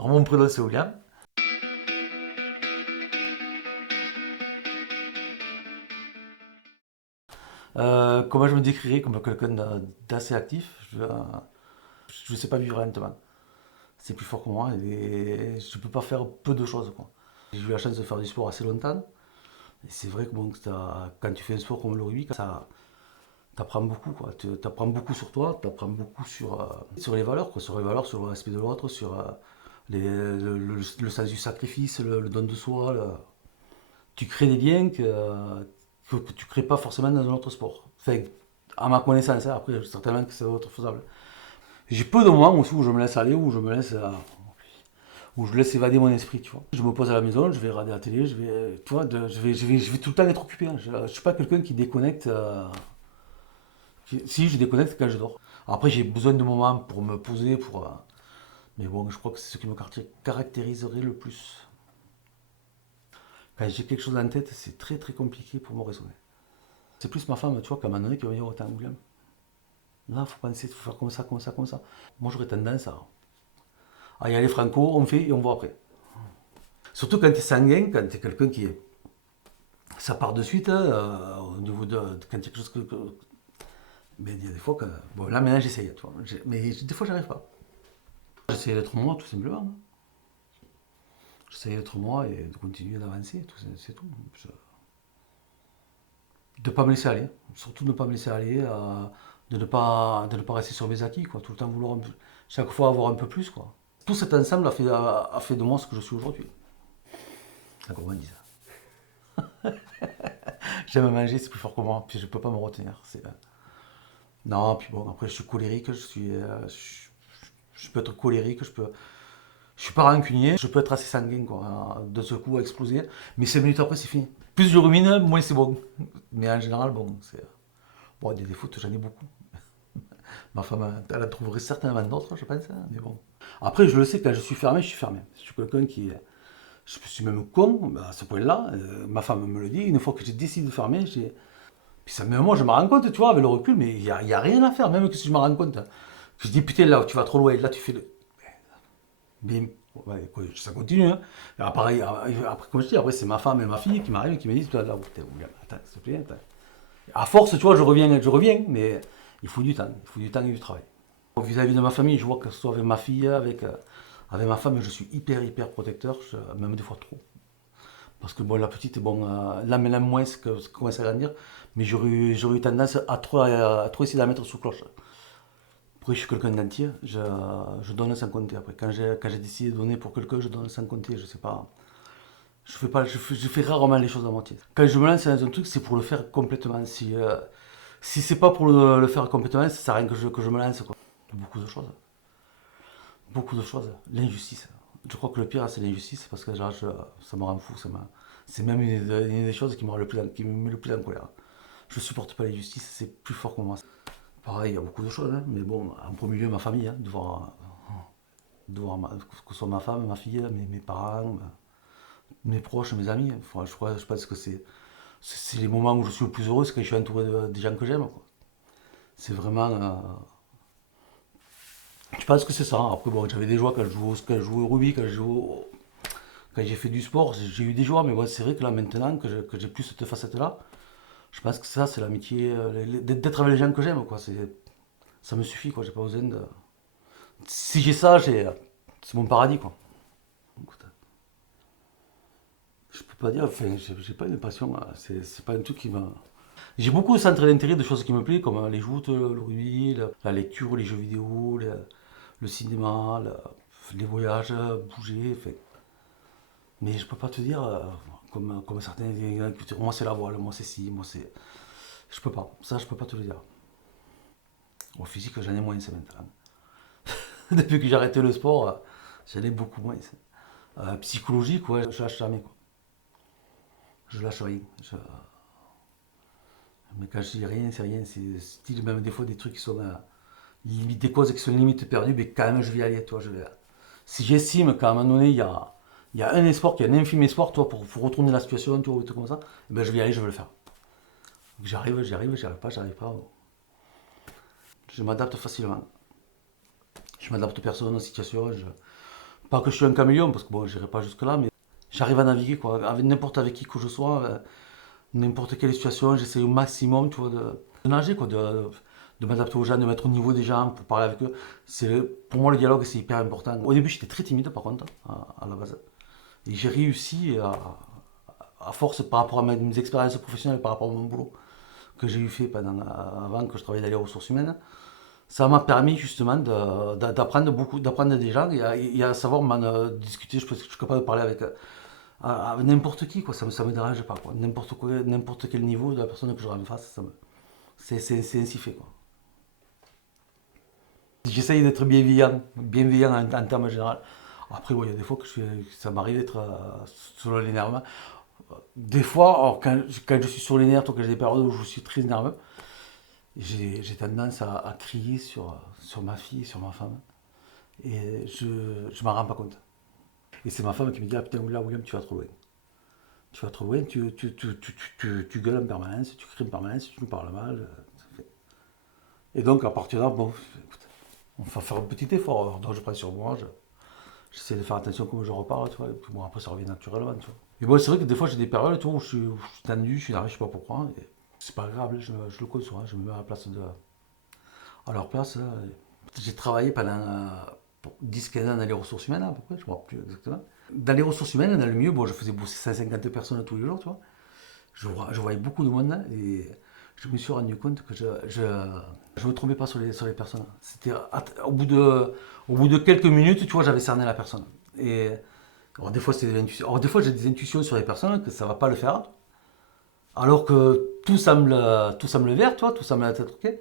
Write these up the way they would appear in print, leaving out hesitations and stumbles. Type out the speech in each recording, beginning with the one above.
Alors mon prénom c'est William. Comment je me décrirais comme quelqu'un d'assez actif? Je ne sais pas vivre lentement. C'est plus fort que moi et je ne peux pas faire peu de choses, quoi. J'ai eu la chance de faire du sport assez longtemps. Et c'est vrai que bon, quand tu fais un sport comme le rugby, ça t'apprends beaucoup, quoi. Tu apprends beaucoup sur toi, tu apprends beaucoup sur les valeurs, quoi. Sur les valeurs, sur le respect de l'autre, sur le sens du sacrifice, le don de soi. Tu crées des liens que tu ne crées pas forcément dans un autre sport. Enfin, à ma connaissance, hein, après, certainement que c'est autre faisable. J'ai peu de moments aussi où je me laisse aller, où je laisse évader mon esprit, tu vois. Je me pose à la maison, je vais regarder la télé, tu vois, je vais tout le temps être occupé, hein. Je ne suis pas quelqu'un qui déconnecte. Si, je déconnecte quand je dors. Après, j'ai besoin de moments pour me poser, mais bon, je crois que c'est ce qui me caractériserait le plus. Quand j'ai quelque chose en tête, c'est très très compliqué pour me raisonner. C'est plus ma femme, tu vois, qu'à un moment donné, qui va me dire, autant William, là, faut penser, faut faire comme ça, comme ça, comme ça. Moi, j'aurais tendance à y aller franco, on fait et on voit après. Surtout quand tu es sanguin, quand tu es quelqu'un qui est. Ça part de suite, hein, au niveau quand il y a quelque chose mais il y a des fois que. Bon, là, maintenant, j'essaye, tu vois. Mais des fois, j'arrive pas. J'essaie d'être moi, tout simplement, hein. J'essaie d'être moi et de continuer d'avancer, c'est tout. De ne pas me laisser aller. Surtout de ne pas me laisser aller, de ne pas rester sur mes acquis, quoi. Tout le temps vouloir chaque fois avoir un peu plus, quoi. Tout cet ensemble a fait de moi ce que je suis aujourd'hui. D'accord, on dit ça. J'aime manger, c'est plus fort que moi, puis je peux pas me retenir. Non, puis bon, après je suis colérique, je peux être colérique, je suis pas rancunier, je peux être assez sanguin, quoi, de ce coup exploser, mais 5 minutes après c'est fini. Plus je rumine, moins c'est bon. Mais en général, bon, bon, des défauts, j'en ai beaucoup. Ma femme, elle en trouverait certainement d'autres, je pense, hein, mais bon. Après, je le sais, quand je suis fermé, je suis fermé. Je suis quelqu'un qui. Je suis même con à ce point-là. Ma femme me le dit. Une fois que j'ai décidé de fermer, puis ça, même moi, je me rends compte, tu vois, avec le recul, mais il y a rien à faire, même que si je me rends compte. Je dis, putain, là, tu vas trop loin, là, tu fais le. Bim. Ouais, quoi, ça continue, hein. Alors, pareil, après, comme je dis, après, c'est ma femme et ma fille qui m'arrivent et qui me disent, là, putain, attends, s'il te plaît, attends. À force, tu vois, je reviens, mais il faut du temps. Il faut du temps et du travail. Vis-à-vis de ma famille, je vois que ce soit avec ma fille, avec ma femme, je suis hyper, hyper protecteur, même des fois trop. Parce que bon, la petite, bon, là, maintenant moins que commence à grandir, mais j'aurais eu tendance à trop essayer de la mettre sous cloche. Après, je suis quelqu'un d'entier, je donne sans compter. Après, quand j'ai décidé de donner pour quelqu'un, je donne sans compter. Je sais pas, je fais rarement les choses à moitié. Quand je me lance dans un truc, c'est pour le faire complètement. Si c'est pas pour le faire complètement, ça sert à rien que je me lance, quoi. Beaucoup de choses. Beaucoup de choses. L'injustice. Je crois que le pire, c'est l'injustice parce que genre, ça me rend fou. C'est même une des choses qui me met le plus en colère. Je supporte pas l'injustice, c'est plus fort que moi. Pareil, il y a beaucoup de choses, hein, mais bon, en premier lieu, ma famille, hein, que ce soit ma femme, ma fille, mes parents, mes proches, mes amis. Enfin, je pense que c'est les moments où je suis le plus heureux, c'est quand je suis entouré des gens que j'aime, quoi. C'est vraiment. Je pense que c'est ça. Après, bon, j'avais des joies quand je jouais au rugby, quand j'ai fait du sport, j'ai eu des joies, mais ouais, c'est vrai que là, maintenant, que j'ai plus cette facette-là, je pense que ça, c'est l'amitié, d'être avec les gens que j'aime, quoi. Ça me suffit, quoi. J'ai pas besoin de. Si j'ai ça, c'est mon paradis, quoi. Écoute, je peux pas dire, enfin, j'ai pas une passion, hein. C'est pas un truc qui m'a. J'ai beaucoup de centres d'intérêt de choses qui me plaisent, comme les joutes, le rugby, la lecture, les jeux vidéo, le cinéma, les voyages, bouger, enfin. Mais je peux pas te dire, comme certains agriculteurs, moi c'est la voile, moi c'est ci, moi c'est. Je peux pas, ça je peux pas te le dire. Au physique, j'en ai moins, c'est maintenant. Depuis que j'ai arrêté le sport, j'en ai beaucoup moins. Psychologique, ouais, je lâche jamais, quoi. Je lâche rien. Mais quand je dis rien, c'est rien. C'est style, même des fois des trucs qui sont limite, des causes qui sont limite perdues, mais quand même je vais y aller, toi. Si j'estime qu'à un moment donné, il y a un espoir, qu'il y a un infime espoir, toi, pour retourner la situation, toi, ou tout comme ça, eh ben, je vais y aller, je vais le faire. J'arrive, j'arrive, j'arrive pas. Je m'adapte facilement. Je m'adapte aux personnes, aux situations. Pas que je suis un caméléon, parce que bon, j'irai pas jusque-là, mais j'arrive à naviguer, quoi. Avec n'importe avec qui que je sois, n'importe quelle situation, j'essaie au maximum, tu vois, de nager, quoi, de m'adapter aux gens, de mettre au niveau des gens pour parler avec eux. Pour moi, le dialogue, c'est hyper important. Au début, j'étais très timide, par contre, à la base. Et j'ai réussi, à force, par rapport à mes expériences professionnelles, par rapport à mon boulot que j'ai eu fait avant que je travaillais dans les ressources humaines, ça m'a permis justement d'apprendre d'apprendre des gens et à savoir discuter. Je suis capable de parler avec n'importe qui, quoi. Ça me dérange pas, quoi. N'importe quel niveau de la personne que j'aurai en face, c'est ainsi fait, quoi. J'essaye d'être bienveillant en termes général. Après, il y a des fois que ça m'arrive d'être sur l'énervement. Des fois, alors, quand je suis sur les nerfs, ou quand j'ai des périodes où je suis très nerveux, j'ai tendance à crier sur ma fille, sur ma femme. Et je ne m'en rends pas compte. Et c'est ma femme qui me dit: ah putain, là, William, tu vas trop loin. Tu vas trop loin, tu gueules en permanence, tu cries en permanence, tu nous parles mal. Et donc, à partir de là, bon, écoute, on va faire un petit effort. Alors, donc, je prends sur moi, j'essaie de faire attention comment je reparle, tu vois. Et puis bon, après, ça revient naturellement, tu vois. Mais bon, c'est vrai que des fois, j'ai des périodes, tu vois, où je suis tendu, je suis énervé, je sais pas pourquoi. Et c'est pas grave, je le conçois, je me mets à la place à leur place. J'ai travaillé pendant 10-15 ans dans les ressources humaines, à peu près, je ne me rappelle plus exactement. Dans les ressources humaines, dans le milieu, bon, je faisais bosser 150 personnes tous les jours, tu vois. Je voyais beaucoup de monde et je me suis rendu compte que je me trompais pas sur les personnes. C'était au bout de quelques minutes, tu vois, j'avais cerné la personne. Et alors, des fois, c'est de l'intuition. Alors, des fois, j'ai des intuitions sur les personnes que ça va pas le faire. Alors que tout semble vert, toi, tout semble être ok.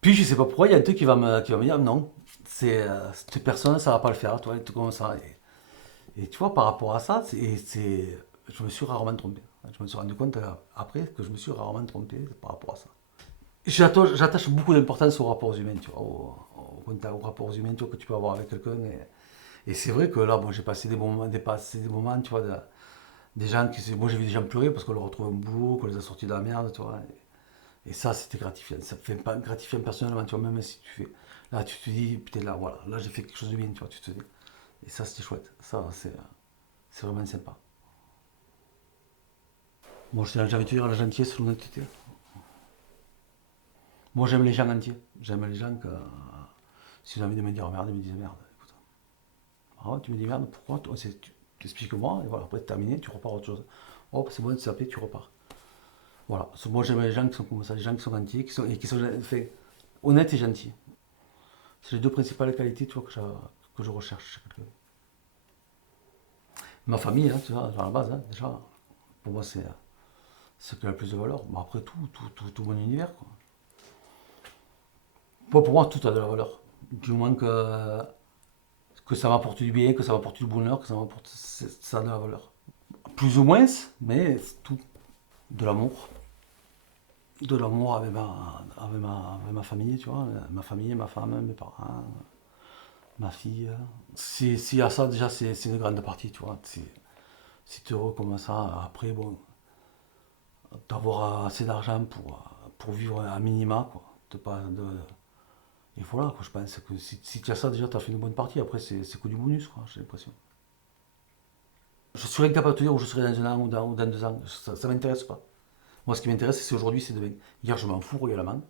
Puis je sais pas pourquoi, il y a un truc qui va me dire non, cette personne, ça va pas le faire, toi, et tout comme ça. Et tu vois, par rapport à ça, je me suis rarement trompé. Je me suis rendu compte après que je me suis rarement trompé par rapport à ça. J'attache beaucoup d'importance aux rapports humains, tu vois, aux rapports humains, tu vois, que tu peux avoir avec quelqu'un. Et c'est vrai que là, bon, j'ai passé des moments, tu vois, des gens moi j'ai vu des gens pleurer parce qu'on leur retrouve un boulot, qu'on les a sortis de la merde, tu vois. Et ça, c'était gratifiant. Ça fait pas gratifiant personnellement, tu vois, même si tu fais. Là, tu te dis, putain, là, voilà, là, j'ai fait quelque chose de bien, tu vois, tu te dis. Et ça, c'était chouette. Ça, c'est vraiment sympa. Moi, j'ai envie de te dire la gentillesse, l'honnêteté. Moi, j'aime les gens entiers. J'aime les gens que, s'ils ont envie de me dire merde, ils me disent merde. Écoute. Ah ouais, tu me dis merde, pourquoi? Explique-moi, et voilà, après, c'est terminé, tu repars à autre chose. Oh, c'est bon, tu s'appelles, tu repars. Voilà. Moi, j'aime les gens qui sont comme ça, les gens qui sont entiers, qui sont enfin, honnêtes et gentils. C'est les deux principales qualités, tu vois, que je recherche chez quelqu'un. Ma famille, hein, tu vois, à la base, hein, déjà, pour moi, c'est ce qui a le plus de valeur. Mais après, tout mon univers, quoi. Pour moi, tout a de la valeur. Du moins que ça m'apporte du bien, que ça m'apporte du bonheur, que ça a de la valeur. Plus ou moins, mais c'est tout. De l'amour. De l'amour avec ma famille, tu vois. Ma famille, ma femme, mes parents, ma fille. S'il y a ça, déjà, c'est une grande partie, tu vois. Si tu es heureux comme ça, après, bon, d'avoir assez d'argent pour vivre à minima, quoi. Et voilà, quoi, je pense que si tu as ça, déjà, tu as fait une bonne partie. Après, c'est que du bonus, quoi, j'ai l'impression. Je suis incapable de te dire où je serai dans un an ou dans 2 ans. Ça m'intéresse pas. Moi, ce qui m'intéresse, c'est aujourd'hui, c'est demain. Hier, je m'en fous royalement.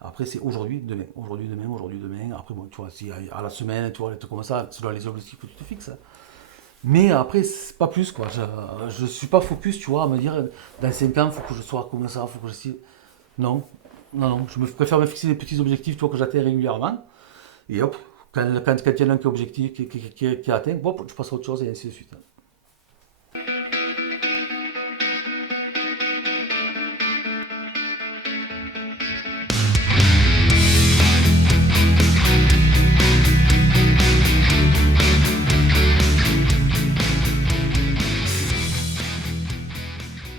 Après, c'est aujourd'hui, demain. Aujourd'hui, demain, aujourd'hui, demain. Après, bon, tu vois, si à la semaine, tu vois, tu comme ça, selon les objectifs que tu te fixes. Mais après, c'est pas plus, quoi. Je suis pas focus, tu vois, à me dire, dans 5 ans, il faut que je sois comme ça, il faut que je suis. Non, non, non. Préfère me fixer des petits objectifs, tu vois, que j'atteins régulièrement. Et hop, quand il y en a un qui est objectif, qui est atteint, hop, je passe à autre chose et ainsi de suite.